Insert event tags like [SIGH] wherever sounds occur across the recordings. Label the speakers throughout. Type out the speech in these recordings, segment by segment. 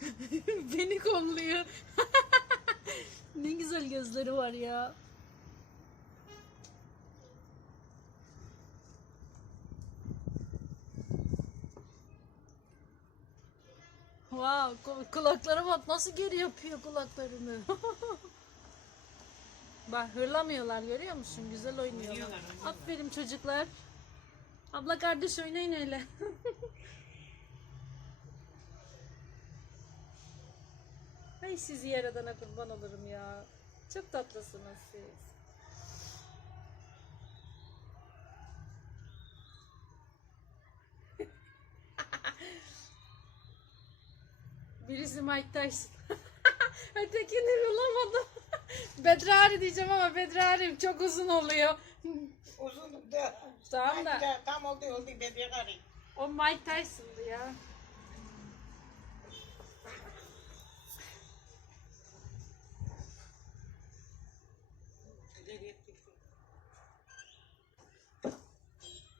Speaker 1: [LAUGHS] Beni komluyor. [LAUGHS] ne güzel gözleri var ya. Wow, ku- kulaklara bak nasıl geri yapıyor kulaklarını. [LAUGHS] bak hırlamıyorlar görüyor musun? Güzel oynuyorlar. Aferin çocuklar. Abla kardeş oynayın öyle. Ay sizi yaradana kurban olurum ya. Çok tatlısınız siz. [LAUGHS] Birisi Mike Tyson. [LAUGHS] Ötekini bulamadım. [LAUGHS] Bedrari diyeceğim ama Bedrari çok uzun oluyor.
Speaker 2: Uzun da.
Speaker 1: Tamam da.
Speaker 2: Tam oldu oldu arayayım.
Speaker 1: O Mike Tyson'dı ya.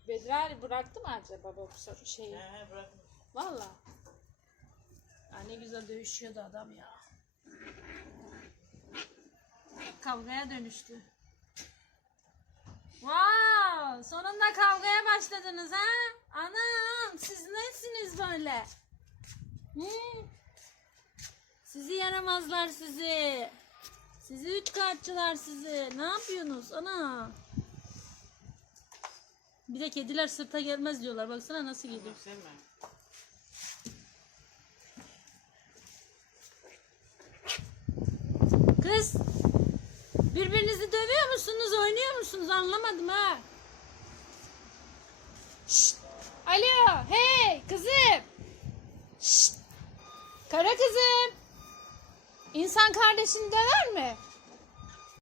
Speaker 1: Bedrari bıraktı mı acaba bu şeyi?
Speaker 2: He bırak.
Speaker 1: Valla. Ya ne güzel dövüşüyordu adam ya. Kavgaya dönüştü. Wow, sonunda kavgaya başladınız ha? Anam, siz nesiniz böyle? Hı? Sizi yaramazlar sizi. Sizi üç kağıtçılar sizi. Ne yapıyorsunuz ana? Bir de kediler sırta gelmez diyorlar. Baksana nasıl geliyor. Kız birbirinizi dövüyor musunuz oynuyor musunuz anlamadım ha. Şşt. Alo hey kızım. Şşt. Kara kızım. İnsan kardeşini döver mi?